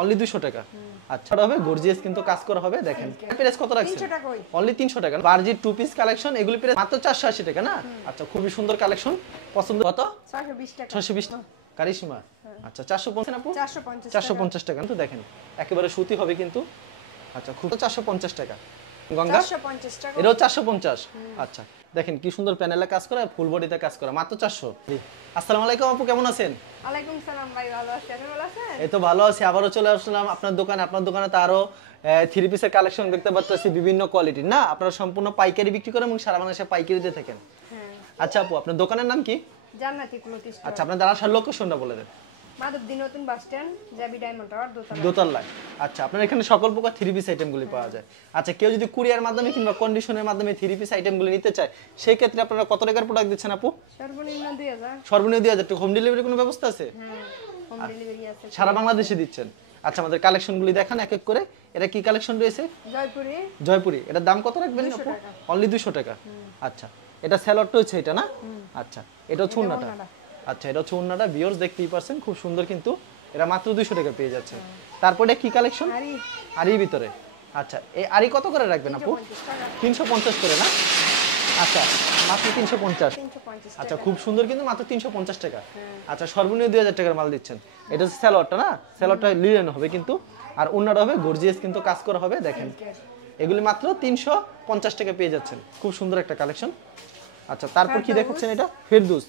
Only 200 টাকা। আচ্ছা হবে গর্জিয়াস কিন্তু কাজ করা হবে দেখেন। প্রাইস কত রাখছেন? 300 টাকা। অনলি 300 টাকা। বারজি টু পিস কালেকশন এগুলি প্রাইস মাত্র 480 টাকা না? আচ্ছা খুবই সুন্দর কালেকশন। পছন্দ কত? 620 টাকা। 620 কারিশমা। আচ্ছা 450 আপু? 450 450 টাকা তো দেখেন একেবারে সুতি হবে কিন্তু। আচ্ছা খুব 450 টাকা। গঙ্গা 450 টাকা। এটাও 450। আচ্ছা দেখেন কি সুন্দর প্যানেলে কাজ করা, ফুল বডিতে কাজ করা, মাত্র 400। আসসালামু আলাইকুম আপু, কেমন আছেন? ওয়ালাইকুম সালাম ভাই, ভালো আছেন? আপনি ভালো আছেন? এই তো ভালো আছি। আবারও চলে আসলাম আপনার দোকানে। আপনার দোকানে তো আরো থ্রি পিসের কালেকশন দেখতে পাচ্ছি বিভিন্ন কোয়ালিটির না? আপনারা সম্পূর্ণ পাইকারি বিক্রি করেন এবং সারা বাংলাদেশে পাইকারি দিয়ে থাকেন। হ্যাঁ। আচ্ছা আপু আপনার দোকানের নাম কি? জান্নাতি ক্লথ স্টোর। আচ্ছা আপনাদের আসার লোকেশনটা বলে দেন। মাধবদী নতুন bus stand, JB diamond tower দোতলায়। আচ্ছা আপনার এখানে সকল প্রকার থ্রি পিস আইটেমগুলি পাওয়া যায়। আচ্ছা কেউ যদি কুরিয়ার মাধ্যমে কিংবা কন্ডিশনের মাধ্যমে থ্রি পিস আইটেমগুলি নিতে চায় সেই ক্ষেত্রে আপনারা কত টাকার প্রোডাক্ট দিচ্ছেন আপু? সর্বনিম্ন 2000। সর্বনিম্ন 2000 টাকা। হোম ডেলিভারি কোনো ব্যবস্থা আছে? হ্যাঁ, হোম ডেলিভারি আছে। সারা বাংলাদেশে দিচ্ছেন? আচ্ছা আমাদের কালেকশনগুলি দেখান এক এক করে। এটা কি কালেকশন রয়েছে? জয়পুরি। জয়পুরি। এটার দাম কত রাখবেন আপু? অনলি 200 টাকা। আচ্ছা এটা স্যালোয়ারটা হচ্ছে এটা না? আচ্ছা এটা হচ্ছে ওন্নাটা। আচ্ছা এটা হচ্ছে ওন্নাটা, ভিউয়ার্স দেখতেই পারছেন খুব সুন্দর কিন্তু। এটা মাত্র 200 টাকা পেয়ে যাচ্ছে। তারপরে কি কালেকশন? আরির ভিতরে। আচ্ছা এই আরি কত করে রাখবেন আপু? 350 করে না? আচ্ছা মাত্র 350। আচ্ছা খুব সুন্দর কিন্তু মাত্র 350 টাকা। আচ্ছা সর্বনিম্ন 2000 টাকার মাল দিচ্ছেন। এটা হচ্ছে স্যালোয়ারটা না? স্যালোয়ারটা লিনেন হবে কিন্তু, আর ওন্নাটা হবে গর্জিয়াস কিন্তু কাজ করা হবে দেখেন। এগুলি মাত্র 350 টাকা পেয়ে যাচ্ছেন। খুব সুন্দর একটা কালেকশন। আচ্ছা তারপর কি দেখাচ্ছেন? এটা ফেরদৌস।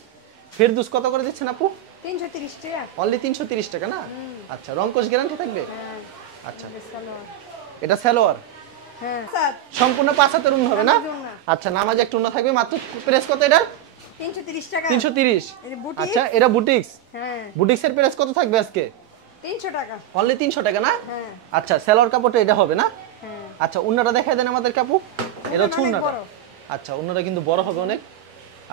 ফেরদৌস কত করে দিচ্ছেন আপু? 330 টাকা। অনলি 330 টাকা না? আচ্ছা রংকশ গ্যারান্টি থাকবে? হ্যাঁ। আচ্ছা এটা সালোয়ার। হ্যাঁ স্যার। সম্পূর্ণ 5 হাতের উন্না হবে না? আচ্ছা নামাজ একটা উন্না থাকবে। মাত্র প্রাইস কত এটা? 330 টাকা। 330। এই বুটিক। আচ্ছা এটা বুটিক্স। হ্যাঁ। বুটিক্সের প্রাইস কত থাকবে আজকে? 300 টাকা। অনলি 300 টাকা না? হ্যাঁ। আচ্ছা সালোয়ার কাপড়টা এটা হবে না? হ্যাঁ। আচ্ছা উন্নাটা দেখায় দেন আমাদের কাপু। এটা হচ্ছে উন্নাটা। বড়। আচ্ছা উন্নাটা কিন্তু বড় হবে অনেক।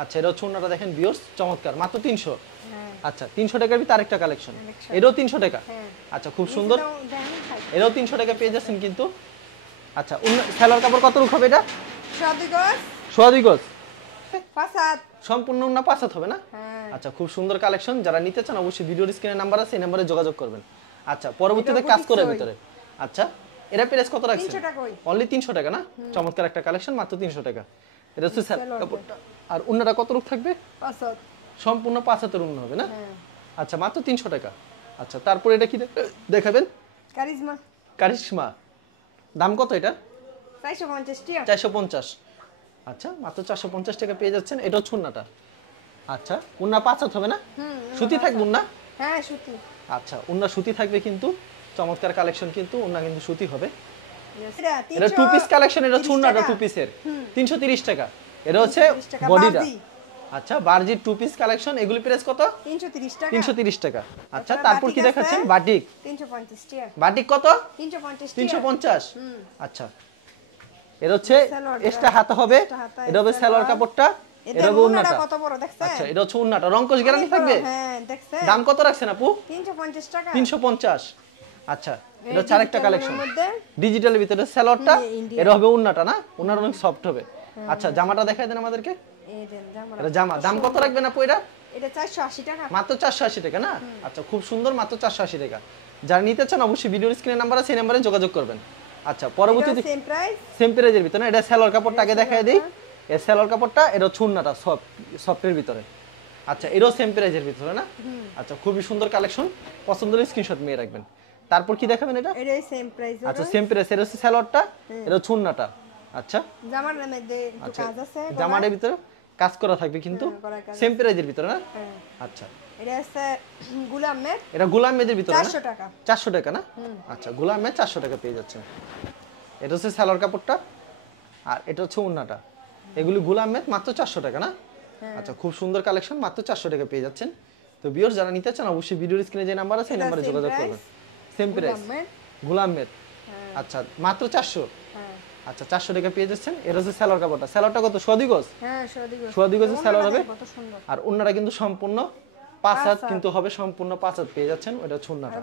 আচ্ছা এটা হচ্ছে উন্নাটা দেখেন ভিউয়ার্স চমৎকার, মাত্র 300। হ্যাঁ। আচ্ছা 300 টাকার ভিতরে আরেকটা কালেকশন। এটাও 300 টাকা। হ্যাঁ। আচ্ছা খুব সুন্দর। দেন এটাও 300 টাকা পেয়ে যাচ্ছেন কিন্তু। আচ্ছা সালোয়ার কাপড় কত রুখ হবে এটা? সাদিগস। সোয়াদি গজ। ফাসাদ। সম্পূর্ণ উন্না 5 হাত হবে না? হ্যাঁ। আচ্ছা খুব সুন্দর কালেকশন। যারা নিতে চান অবশ্যই ভিডিওর স্ক্রিনে নাম্বার আছে, এই নম্বরে যোগাযোগ করবেন। আচ্ছা পরবর্তীতে কাজ করে ভিতরে। আচ্ছা এর প্রাইস কত রাখছেন? 300 টাকা। অনলি 300 টাকা না? চমৎকার একটা কালেকশন, মাত্র 300 টাকা। এটা হচ্ছে কাপড়টা। আর উন্নাটা কত রূপ থাকবে? ফাসাদ। সম্পূর্ণ 5 হাতের উন্না হবে না? হ্যাঁ। আচ্ছা মাত্র 300 টাকা। আচ্ছা তারপর এটা কি দেখাবেন? কারিজমা। কারিশমা। দাম কত এটা? 450 টাকা। 450। আচ্ছা মাত্র 450 টাকা পেয়ে যাচ্ছেন। এটা হচ্ছে উন্নাটা। আচ্ছা উন্না 5 হাত হবে না? সুতি থাকবে উন্না? হ্যাঁ সুতি। আচ্ছা উন্না সুতি থাকবে কিন্তু। চমৎকার কালেকশন কিন্তু, উন্না কিন্তু সুতি হবে। এটা টু পিস কালেকশন। এটা হচ্ছে উন্নাটা টু পিসের 330 টাকা। এটা হচ্ছে বডিটা। আচ্ছা বারজি টু পিস কালেকশন এগুলি প্রাইস কত? 330 টাকা। 330 টাকা। আচ্ছা তারপর কি দেখাচ্ছেন? বাটিক। 350 টাকা। বাটিক কত? 350 টাকা। 350। আচ্ছা এটা হচ্ছে এক্সট্রা হাতা হবে। এটা হবে সালোয়ার কাপড়টা। এটা হবে উন্নাটা। কত বড় দেখছেন? আচ্ছা এটা হচ্ছে উন্নাটা। রংকশ গ্যারান্টি থাকবে? হ্যাঁ দেখছেন। দাম কত রাখছেন আপু? 350 টাকা। 350। আচ্ছা এটা হচ্ছে আরেকটা কালেকশন ডিজিটালের ভিতরে। সালোয়ারটা এটা হবে উন্নাটা না? উন্নাটা অনেক সফট হবে। আচ্ছা জামাটা দেখাই দেন আমাদেরকে। এই দেন জামা। এটা জামা। দাম কত রাখবেন আপু এটা? এটা 480 টাকা। মাত্র 480 টাকা না? আচ্ছা খুব সুন্দর, মাত্র 480 টাকা। যারা নিতে চান অবশ্যই ভিডিওর স্ক্রিনে নাম্বার আছে, এই নম্বরে যোগাযোগ করবেন। আচ্ছা পরবর্তীতে সেম প্রাইস। সেম প্রাইজের ভিতরে এটা সালোয়ার কাপড়টা আগে দেখাই দেই। এই সালোয়ার কাপড়টা এটা ছুন্নাটা সফটের ভিতরে। আচ্ছা এটাও সেম প্রাইজের ভিতরে না? আচ্ছা খুবই সুন্দর কালেকশন। পছন্দ হলে স্ক্রিনশট নিয়ে রাখবেন। তারপর কি দেখাবেন এটা? এটাই সেম প্রাইস। আচ্ছা সেম প্রাইস। এটা হচ্ছে সালোয়ারটা, এটা ছুন্নাটা। আচ্ছা জামার মধ্যে একটু কাজ আছে। জামার ভিতরে কাজ করা থাকবে কিন্তু সেম প্রাইজের ভিতরে না? আচ্ছা এটা আছে গোলাম মেদ। এটা গোলাম মেদের ভিতরে 400 টাকা। 400 টাকা না? আচ্ছা গোলাম মেদ 400 টাকা পেয়ে যাচ্ছেন। এটা হচ্ছে সালোয়ার কাপড়টা, আর এটা হচ্ছে উন্নাটা। এগুলি গোলাম মেদ মাত্র 400 টাকা না? আচ্ছা খুব সুন্দর কালেকশন, মাত্র 400 টাকা পেয়ে যাচ্ছেন। তো ভিউয়ার্স যারা নিতে চান অবশ্যই ভিডিওর স্ক্রিনে যে নাম্বার আছে এই নম্বরে যোগাযোগ করবেন। সেম প্রাইস গোলাম মেদ। আচ্ছা মাত্র 400। আচ্ছা 400 টাকা পেয়ে যাচ্ছেন। এটা হচ্ছে সালোয়ার কাপড়টা। সালোয়ারটা কত? সোয়াদি গজ। হ্যাঁ সোয়াদি গজ। সোয়াদি গজের সালোয়ার হবে। কত সুন্দর। আর উন্নাটা কিন্তু সম্পূর্ণ 5 হাত কিন্তু হবে, সম্পূর্ণ 5 হাত পেয়ে যাচ্ছেন। ওটা ছুন্নাটা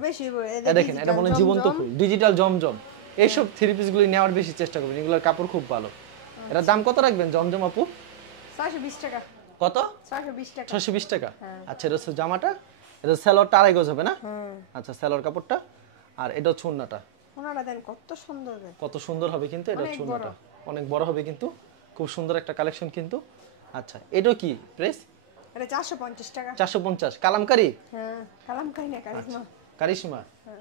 দেখেন। এটা বলে জীবন্ত ফুল, ডিজিটাল জমজম। এইসব থ্রি পিস গুলি নেওয়ার বেশি চেষ্টা করবেন, এগুলোর কাপড় খুব ভালো। এটার দাম কত রাখবেন জমজম আপু? 420 টাকা। কত? 420 টাকা। 620 টাকা। আচ্ছা এটা হচ্ছে জামাটা। এটা সালোয়ারটা আড়াই গজ হবে না? আচ্ছা সালোয়ার কাপড়টা। আর এটা হচ্ছে ওন্নাটা, ওনারা দেন কত সুন্দর দেন। কত সুন্দর হবে কিন্তু এটা হচ্ছে ওন্নাটা, অনেক বড় হবে কিন্তু, খুব সুন্দর একটা কালেকশন কিন্তু। আচ্ছা এটা কি প্রেস? এটা 450 টাকা। 450 কালামকারি, হ্যাঁ কালামকারি না কারিশমা। কারিশমা,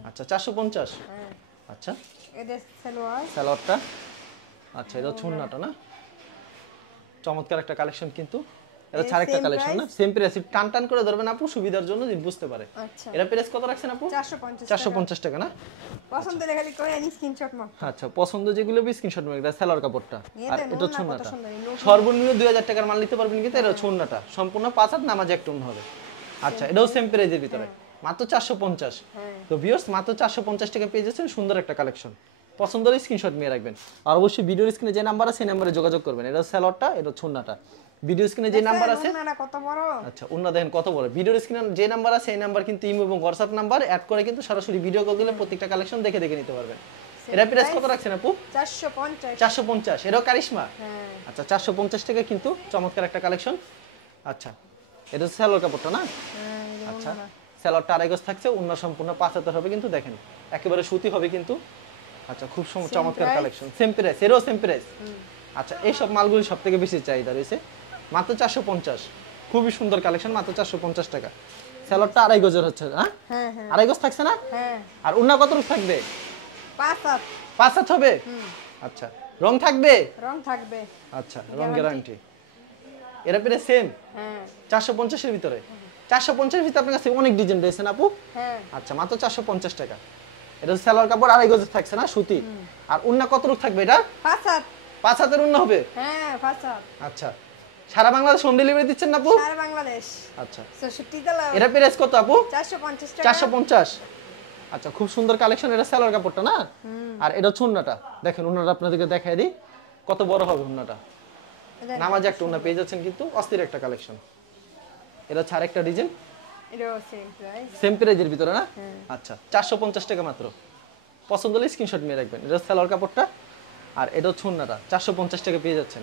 আচ্ছা 450। হ্যাঁ আচ্ছা এদের সালোয়ার। সালোয়ারটা, আচ্ছা এটা হচ্ছে ওন্নাটা না, চমৎকার একটা কালেকশন কিন্তু। এটা ছাড় একটা কালেকশন না, সেম প্রাইস, টান টান করে ধরবেন আপু সুবিধার জন্য যদি বুঝতে পারে। আচ্ছা এটা প্রাইস কত রাখছেন আপু? 450 450 টাকা না। পছন্দ হলে খালি করে আনি স্ক্রিনশট মার। আচ্ছা পছন্দ যেগুলো স্ক্রিনশট মারবে, এটা সালোয়ার কাপড়টা আর দেন, এটা ওন্না কত ছুন্নাটা। সুন্দর, এই নতুন। সর্বনিম্ন 2000 টাকার মাল নিতে পারবেন কিন্তু এটা ছুন্নাটা সম্পূর্ণ 5 হাত নামাজ এক টন হবে। আচ্ছা এটাও সেম প্রাইজের ভিতরে মাত্র 450। হ্যাঁ তো ভিউয়ার্স মাত্র 450 টাকা পেয়ে যাচ্ছেন সুন্দর একটা কালেকশন। পছন্দ হলে স্ক্রিনশট নিয়ে রাখবেন আর অবশ্যই ভিডিওর স্ক্রিনে যে নাম্বার আছে সেই নম্বরে যোগাযোগ করবেন। এটা সালোয়ারটা, এটা ছুন্নাটা। ভিডিও স্ক্রিনে যে নাম্বার আছে, ওন্নাটা কত বড়। আচ্ছা ওন্না দেখেন কত বড়। ভিডিওর স্ক্রিনে যে নাম্বার আছে এই নাম্বার কিন্তু ইমো এবং হোয়াটসঅ্যাপ নাম্বার অ্যাড করে কিন্তু সরাসরি ভিডিও কল দিলে প্রত্যেকটা কালেকশন দেখে দেখে নিতে পারবেন। এটা প্রাইস কত রাখছেন আপু? 450। 450। এটাও কারিশমা। হ্যাঁ আচ্ছা 450 টাকা কিন্তু চমৎকার একটা কালেকশন। আচ্ছা এটা হচ্ছে সালোয়ার কাপড়টা না। হ্যাঁ এই যে আচ্ছা ওন্নাটা। সালোয়ারটা আড়াই গজ থাকছে, ওন্না সম্পূর্ণ 5 হাতের হবে কিন্তু দেখেন একেবারে সুতি হবে কিন্তু। আচ্ছা খুব চমৎকার price? কালেকশন, সেম প্রাইস, এরও সেম প্রাইস। আচ্ছা এই সব মালগুলি সবথেকে বেশি চাহিদা রয়েছে, মাত্র 450। খুবই সুন্দর কালেকশন, মাত্র 450 টাকা। সালোয়ারটা আড়াই গজের হচ্ছে না, হ্যাঁ হ্যাঁ আড়াই গজ থাকছে না। হ্যাঁ আর ওন্না কত রূপ থাকবে? 5 হাত 5 হাত হবে। আচ্ছা রং থাকবে? রং থাকবে। আচ্ছা রং গ্যারান্টি। এর প্রাইস সেম হ্যাঁ 450 এর ভিতরে। 450 এর ভিতরে আপনার কাছে অনেক ডিজাইন রয়েছে না আপু। হ্যাঁ আচ্ছা মাত্র 450 টাকা। এটা সালোয়ার কাপড় আড়াই গজ থাকছে না, সুতি। আর ওন্না কত রূপ থাকবে এটা? 5 হাত 5 হাতের ওন্না হবে। হ্যাঁ 5 হাত আচ্ছা সারা বাংলাদেশ হোম ডেলিভারি দিচ্ছেন না আপু? সারা বাংলাদেশ। আচ্ছা 66 টাকা। এর প্রাইস কত আপু? 450 টাকা। 450। আচ্ছা খুব সুন্দর কালেকশন। এটা সালোয়ার কাপড়টা না, আর এটা ছুন্নাটা দেখেন। ওন্নাটা আপনাদেরকে দেখাই দিই কত বড় হবে ওন্নাটা। এটা নামাজ একটা ওন্না পেয়ে যাচ্ছেন কিন্তু অস্থির একটা কালেকশন। এটা ছাড় একটা ডিজাইন, এটাও সেম প্রাইস। সেম প্রাইজের ভিতরে না। আচ্ছা 450 টাকা মাত্র। পছন্দ হলে স্ক্রিনশট নিয়ে রাখবেন। এটা সালোয়ার কাপড়টা আর এটা ছুন্নাটা 450 টাকা পেয়ে যাচ্ছেন।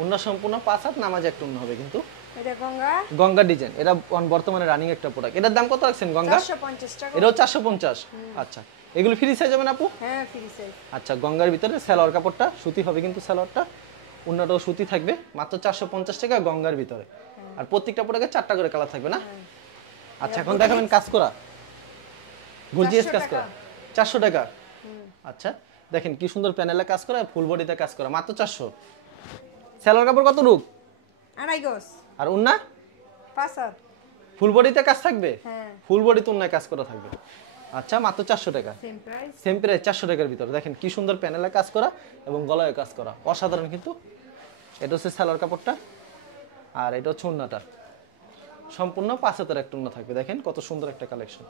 ওন্না সম্পূর্ণ 5 হাত নামাজ একটা ওন্না হবে কিন্তু। এটা গঙ্গা গঙ্গা ডিজাইন, এটা বর্তমানে রানিং একটা প্রোডাক্ট। এটার দাম কত রাখছেন গঙ্গা? 450 টাকা। এটাও 450। আচ্ছা এগুলো ফ্রি সাইজ হবে না আপু? হ্যাঁ ফ্রি সাইজ। আচ্ছা গঙ্গার ভিতরে সালোয়ার কাপড়টা সুতি হবে কিন্তু, সালোয়ারটা ওন্নাটাও সুতি থাকবে, মাত্র 450 টাকা গঙ্গার ভিতরে। আর প্রত্যেকটা প্রোডাক্টে 4টা করে কালার থাকবে না। আচ্ছা এখন দেখাবেন কাজ করা, গর্জিয়াস কাজ করা, 400 টাকা। আচ্ছা দেখেন কি সুন্দর প্যানেলে কাজ করা, ফুল বডিতে কাজ করা, মাত্র 400। সালোয়ার কাপড় কত রূপ? আড়াই গজ আর ওন্না 5 হাত। ফুল বডিতে কাজ থাকবে, হ্যাঁ ফুল বডিতে ওন্নায় কাজ করা থাকবে। আচ্ছা মাত্র 400 টাকা। Same price. সেম প্রাইস 400 টাকার ভিতরে। দেখেন কি সুন্দর প্যানেলে কাজ করা এবং গলায় কাজ করা, অসাধারণ কিন্তু। এটা হচ্ছে সালোয়ার কাপড়টা আর এটা হচ্ছে ওন্নাটা, সম্পূর্ণ 5 হাতের একটা ওন্না থাকবে। দেখেন কত সুন্দর একটা কালেকশন।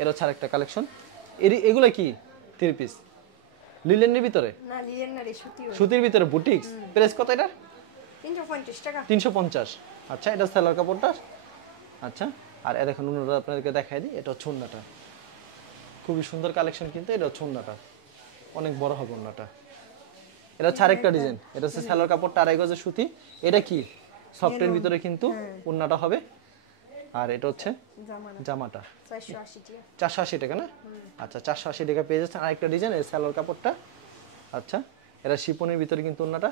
এর হচ্ছে আরেকটা কালেকশন। এগুলো কি 3 পিস লিলেনের ভিতরে, না লিয়েন না রে সুতি। সুতির ভিতরে বুটিক্স। প্রাইস কত এটা? 350 টাকা। 350। আচ্ছা এটা সালোয়ার কাপড়টা। আচ্ছা আর এ দেখুন ওন্নাটা আপনাদেরকে দেখাই দিই, এটা হচ্ছে ওন্নাটা। খুবই সুন্দর কালেকশন কিন্তু। এটা হচ্ছে ওন্নাটা, অনেক বড় হবে ওন্নাটা। এটা হচ্ছে আরেকটা ডিজাইন। এটা হচ্ছে সালোয়ার কাপড়টা আড়াই গজের সুতি। এটা কি সফটের ভিতরে কিন্তু ওন্নাটা হবে। আর এটা হচ্ছে জামানা জামাটা 480 টাকা। 480 টাকা না। আচ্ছা 480 টাকা পেয়ে যাচ্ছেন। আরেকটা ডিজাইন এই সালোয়ার কাপড়টা। আচ্ছা এটা শিপনের ভিতরে কিন্তু ওন্নাটা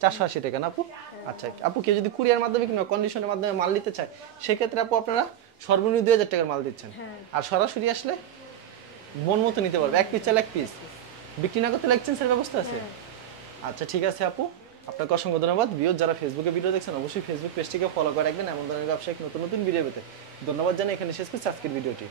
480 টাকা না আপু। আচ্ছা আপু কেউ যদি কুরিয়ার মাধ্যমে কিংবা কন্ডিশনের মাধ্যমে মাল নিতে চায় সেক্ষেত্রে আপু আপনারা সর্বনিম্ন 2000 টাকার মাল দিচ্ছেন। আর সরাসরি আসলে মন মতো নিতে পারবে, এক পিস চাইলে এক পিস, বিক্রি না করতে এক্সচেঞ্জের ব্যবস্থা আছে। আচ্ছা ঠিক আছে আপু, আপনাকে অসংখ্য ধন্যবাদ। ভিউয়ার যারা ফেসবুকে ভিডিও দেখছেন অবশ্যই ফেসবুক পেজটিকে ফলো করে রাখবেন এমন ধরনের ব্যবসায়িক নতুন নতুন ভিডিও পেতে। ধন্যবাদ জানাই এখানে শেষ করছি আজকের ভিডিওটি।